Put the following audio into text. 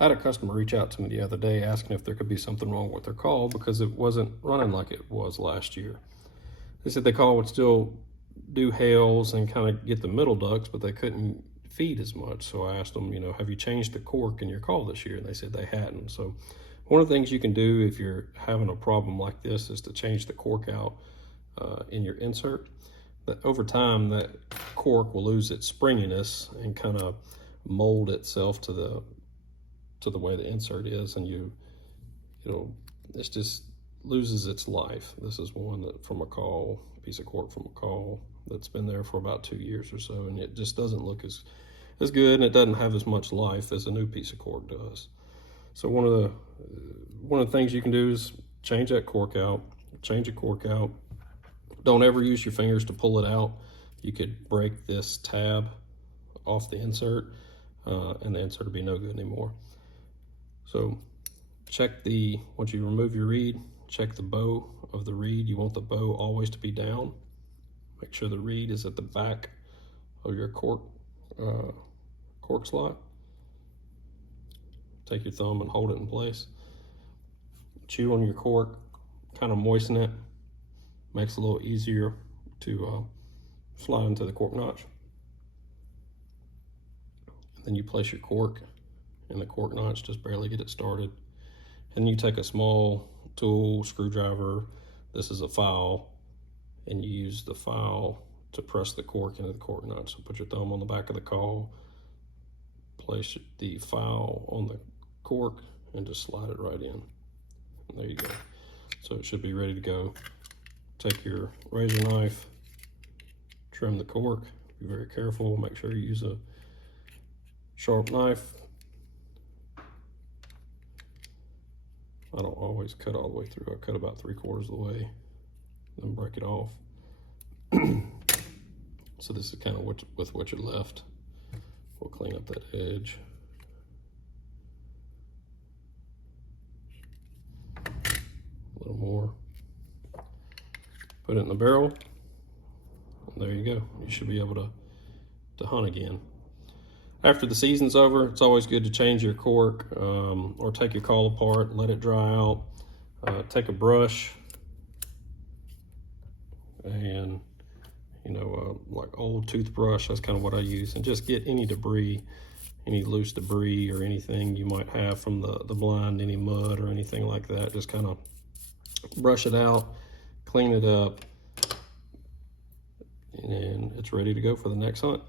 I had a customer reach out to me the other day asking if there could be something wrong with their call because it wasn't running like it was last year. They said the call would still do hails and kind of get the middle ducts, but they couldn't feed as much. So I asked them, have you changed the cork in your call this year? And they said they hadn't. So one of the things you can do if you're having a problem like this is to change the cork out in your insert. That over time, that cork will lose its springiness and kind of mold itself to the way the insert is, and it just loses its life. This is one that from a call, piece of cork from a call that's been there for about 2 years or so, and it just doesn't look as good, and it doesn't have as much life as a new piece of cork does. So one of the things you can do is change that cork out, change a cork out. Don't ever use your fingers to pull it out. You could break this tab off the insert, and the insert will be no good anymore. So once you remove your reed, check the bow of the reed. You want the bow always to be down. Make sure the reed is at the back of your cork slot. Take your thumb and hold it in place. Chew on your cork, kind of moisten it. Makes it a little easier to slide into the cork notch. And then you place your cork in the cork notch, just barely get it started. And you take a small tool, screwdriver, this is a file, and you use the file to press the cork into the cork notch. So put your thumb on the back of the call, place the file on the cork, and just slide it right in. And there you go. So it should be ready to go. Take your razor knife, trim the cork, be very careful, make sure you use a sharp knife. I don't always cut all the way through. I cut about 3/4 of the way, then break it off. So this is kind of with what you're left. We'll clean up that edge. A little more. Put it in the barrel, and there you go. You should be able to hunt again. After the season's over, it's always good to change your cork or take your call apart, let it dry out. Take a brush and, like old toothbrush, that's kind of what I use, and just get any debris, any loose debris or anything you might have from the blind, any mud or anything like that. Just kind of brush it out, clean it up, and it's ready to go for the next hunt.